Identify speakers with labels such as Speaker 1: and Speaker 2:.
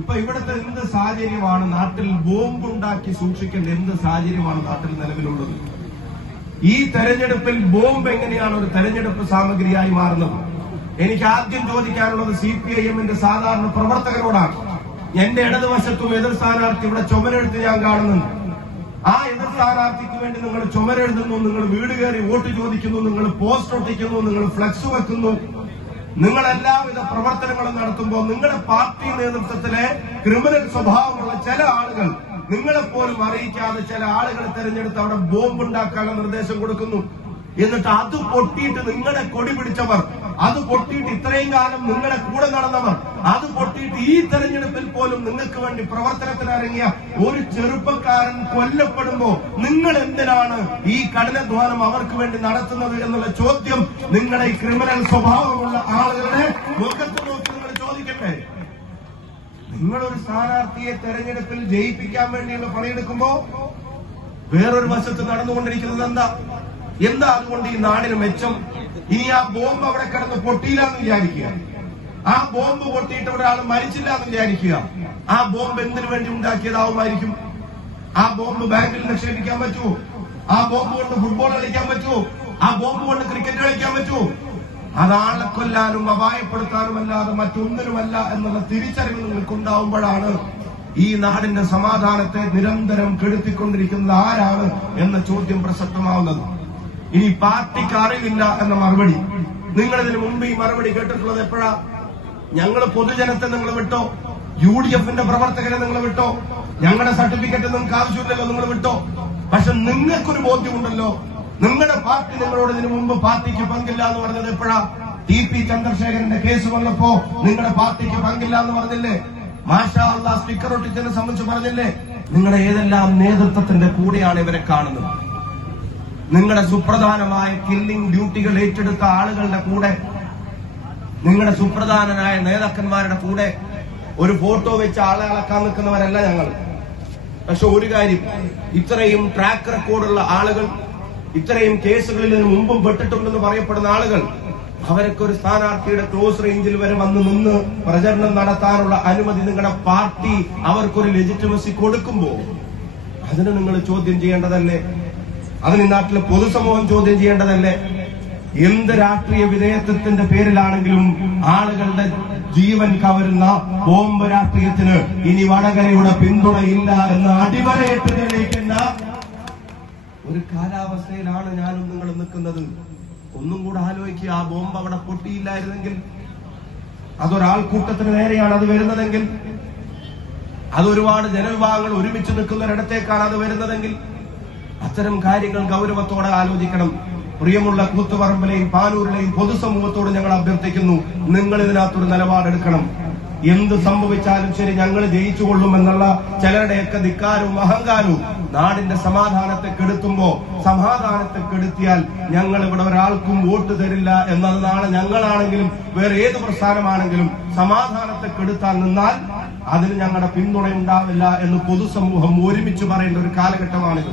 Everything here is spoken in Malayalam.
Speaker 1: ഇപ്പൊ ഇവിടുത്തെ എന്ത് സാഹചര്യമാണ് നാട്ടിൽ ബോംബുണ്ടാക്കി സൂക്ഷിക്കേണ്ട എന്ത് സാഹചര്യമാണ് നാട്ടിൽ നിലവിലുള്ളത്? ഈ തെരഞ്ഞെടുപ്പിൽ ബോംബ് എങ്ങനെയാണ് ഒരു തെരഞ്ഞെടുപ്പ് സാമഗ്രിയായി മാറുന്നത്? എനിക്ക് ആദ്യം ചോദിക്കാനുള്ളത് സി പി ഐ എമ്മിന്റെ സാധാരണ പ്രവർത്തകരോടാണ്. എന്റെ ഇടതുവശത്തും എതിർ സ്ഥാനാർത്ഥി ഇവിടെ ചുമരെഴുത്ത് ഞാൻ കാണുന്നുണ്ട്. ആ എതിർ സ്ഥാനാർത്ഥിക്ക് വേണ്ടി നിങ്ങൾ ചുമരെഴുതുന്നു നിങ്ങൾ വീട് കയറി വോട്ട് ചോദിക്കുന്നു നിങ്ങൾ പോസ്റ്റ് ഒട്ടിക്കുന്നു നിങ്ങൾ ഫ്ലക്സ് വെക്കുന്നു. നിങ്ങൾ എല്ലാവിധ പ്രവർത്തനങ്ങളും നടത്തുമ്പോൾ നിങ്ങളുടെ പാർട്ടി നേതൃത്വത്തിലെ ക്രിമിനൽ സ്വഭാവമുള്ള ചില ആളുകൾ നിങ്ങളെ പോലും അറിയിക്കാതെ ചില ആളുകളെ തെരഞ്ഞെടുത്ത് അവിടെ ബോംബ് ഉണ്ടാക്കാനുള്ള നിർദ്ദേശം കൊടുക്കുന്നു. എന്നിട്ട് അത് പൊട്ടിയിട്ട് നിങ്ങളെ കൊടി പിടിച്ചവർ അത് പൊട്ടിയിട്ട് ഇത്രയും കാലം നിങ്ങളുടെ കൂടെ നടന്നവർ അത് പൊട്ടിയിട്ട് ഈ തെരഞ്ഞെടുപ്പിൽ പോലും നിങ്ങൾക്ക് വേണ്ടി പ്രവർത്തനത്തിനിറങ്ങിയ ഒരു ചെറുപ്പക്കാരൻ കൊല്ലപ്പെടുമ്പോ നിങ്ങൾ എന്തിനാണ് ഈ കഠിനാധ്വാനം അവർക്ക് വേണ്ടി നടത്തുന്നത് എന്നുള്ള ചോദ്യം നിങ്ങളെ ഈ ക്രിമിനൽ സ്വഭാവമുള്ള ആളുകളുടെ മുഖത്ത് നോക്കി നിങ്ങൾ ചോദിക്കട്ടെ? നിങ്ങളൊരു സ്ഥാനാർത്ഥിയെ തെരഞ്ഞെടുപ്പിൽ ജയിപ്പിക്കാൻ വേണ്ടിയുള്ള പണിയെടുക്കുമ്പോ വേറൊരു വശത്ത് നടന്നുകൊണ്ടിരിക്കുന്നത് എന്താ? എന്താ അതുകൊണ്ട് ഈ നാടിന് മെച്ചം? ഇനി ആ ബോംബ് അവിടെ കിടന്ന് പൊട്ടിയില്ല എന്ന് വിചാരിക്കുക. ആ ബോംബ് പൊട്ടിയിട്ട് ഒരാൾ മരിച്ചില്ല എന്ന് വിചാരിക്കുക. ആ ബോംബ് എന്തിനു വേണ്ടി ഉണ്ടാക്കിയതാവുമായിരിക്കും? ആ ബോംബ് ബാങ്കിൽ നിക്ഷേപിക്കാൻ പറ്റുമോ ആ ബോംബ് കൊണ്ട് ഫുട്ബോൾ കളിക്കാൻ പറ്റുമോ ആ ബോംബ് കൊണ്ട് ക്രിക്കറ്റ് കളിക്കാൻ പറ്റുമോ അതാളെ കൊല്ലാനും അപായപ്പെടുത്താനും അല്ലാതെ മറ്റൊന്നിനുമല്ല എന്നുള്ള തിരിച്ചറിവ് നിങ്ങൾക്ക് ഉണ്ടാവുമ്പോഴാണ് ഈ നാടിന്റെ സമാധാനത്തെ നിരന്തരം കെടുത്തിക്കൊണ്ടിരിക്കുന്നത് ആരാണ് എന്ന ചോദ്യം പ്രസക്തമാവുന്നത്. ഇനി പാർട്ടിക്ക് അറിവില്ല എന്ന മറുപടി. നിങ്ങൾ ഇതിനു മുമ്പ് ഈ മറുപടി കേട്ടിട്ടുള്ളത് എപ്പോഴാ? ഞങ്ങൾ പൊതുജനത്തെ നിങ്ങൾ വിട്ടോ? യു ഡി എഫിന്റെ പ്രവർത്തകരെ നിങ്ങൾ വിട്ടോ? ഞങ്ങളുടെ സർട്ടിഫിക്കറ്റ് നിങ്ങൾക്ക് ആവശ്യമില്ലല്ലോ നിങ്ങൾ വിട്ടോ? പക്ഷെ നിങ്ങൾക്കൊരു ബോധ്യമുണ്ടല്ലോ. നിങ്ങളുടെ പാർട്ടി നിങ്ങളോട് ഇതിനു മുമ്പ് പാർട്ടിക്ക് പങ്കില്ല എന്ന് പറഞ്ഞത് എപ്പോഴാ? ടി പി ചന്ദ്രശേഖരന്റെ കേസ് വന്നപ്പോ നിങ്ങളുടെ പാർട്ടിക്ക് പങ്കില്ല എന്ന് പറഞ്ഞില്ലേ? മാഷാ അള്ളാ സ്പീക്കർ ഒട്ടിച്ചതിനെ സംബന്ധിച്ച് പറഞ്ഞില്ലേ? നിങ്ങളുടെ ഏതെല്ലാം നേതൃത്വത്തിന്റെ കൂടെയാണ് ഇവരെ കാണുന്നത്? നിങ്ങളുടെ സുപ്രധാനമായ കില്ലിംഗ് ഡ്യൂട്ടികൾ ഏറ്റെടുത്ത ആളുകളുടെ കൂടെ നിങ്ങളുടെ സുപ്രധാനനായ നേതാക്കന്മാരുടെ കൂടെ ഒരു ഫോട്ടോ വെച്ച് ആളെ അളക്കാൻ നിൽക്കുന്നവരല്ല ഞങ്ങൾ. പക്ഷെ ഒരു കാര്യം ഇത്രയും ട്രാക്ക് റെക്കോർഡുള്ള ആളുകൾ ഇത്രയും കേസുകളിൽ നിന്ന് മുമ്പും പെട്ടിട്ടുണ്ടെന്ന് പറയപ്പെടുന്ന ആളുകൾ അവരൊക്കെ ഒരു സ്ഥാനാർത്ഥിയുടെ ക്ലോസ് റേഞ്ചിൽ വരെ വന്ന് നിന്ന് പ്രചരണം നടത്താനുള്ള അനുമതി നിങ്ങളുടെ പാർട്ടി അവർക്കൊരു ലെജിറ്റിമസി കൊടുക്കുമ്പോൾ അതിന് നിങ്ങൾ ചോദ്യം ചെയ്യേണ്ടതല്ലേ? അതിന് നാട്ടിലെ പൊതുസമൂഹം ചോദ്യം ചെയ്യേണ്ടതല്ലേ? എന്ത് രാഷ്ട്രീയ വിധേയത്വത്തിന്റെ പേരിലാണെങ്കിലും ആളുകളുടെ ജീവൻ കവരുന്ന ബോംബ് രാഷ്ട്രീയത്തിന് ഇനി വടകരയുടെ പിന്തുണയില്ല എന്ന് അടിവരയിട്ട് തെളിയിക്കുന്ന ഒരു കാലാവസ്ഥയിലാണ് ഞാനും നിങ്ങൾ നിൽക്കുന്നത്. ഒന്നും കൂടെ ആലോചിക്കുക ആ ബോംബ് അവിടെ പൊട്ടിയില്ലായിരുന്നെങ്കിൽ അതൊരാൾക്കൂട്ടത്തിന് നേരെയാണ് അത് വരുന്നതെങ്കിൽ. അതൊരുപാട് ജനവിഭാഗങ്ങൾ ഒരുമിച്ച് നിൽക്കുന്ന ഒരിടത്തേക്കാണ് അത് വരുന്നതെങ്കിൽ. അത്തരം കാര്യങ്ങൾ ഗൗരവത്തോടെ ആലോചിക്കണം. പ്രിയമുള്ള കൂത്തുപറമ്പിലെയും പാനൂരിലെയും പൊതുസമൂഹത്തോട് ഞങ്ങൾ അഭ്യർത്ഥിക്കുന്നു നിങ്ങൾ ഇതിനകത്തൊരു നിലപാടെടുക്കണം. എന്ത് സംഭവിച്ചാലും ശരി ഞങ്ങൾ ജയിച്ചു എന്നുള്ള ചിലരുടെയൊക്കെ ധിക്കാരവും അഹങ്കാരവും നാടിന്റെ സമാധാനത്തെ കെടുത്തുമ്പോ സമാധാനത്തെ കെടുത്തിയാൽ ഞങ്ങൾ ഇവിടെ ഒരാൾക്കും വോട്ട് തരില്ല എന്നത് നാളെ ഞങ്ങളാണെങ്കിലും വേറെ ഏത് പ്രസ്ഥാനമാണെങ്കിലും സമാധാനത്തെ കെടുത്താൻ നിന്നാൽ അതിന് ഞങ്ങളുടെ പിന്തുണയുണ്ടാവില്ല എന്ന് പൊതുസമൂഹം ഒരുമിച്ച് പറയേണ്ട ഒരു കാലഘട്ടമാണിത്.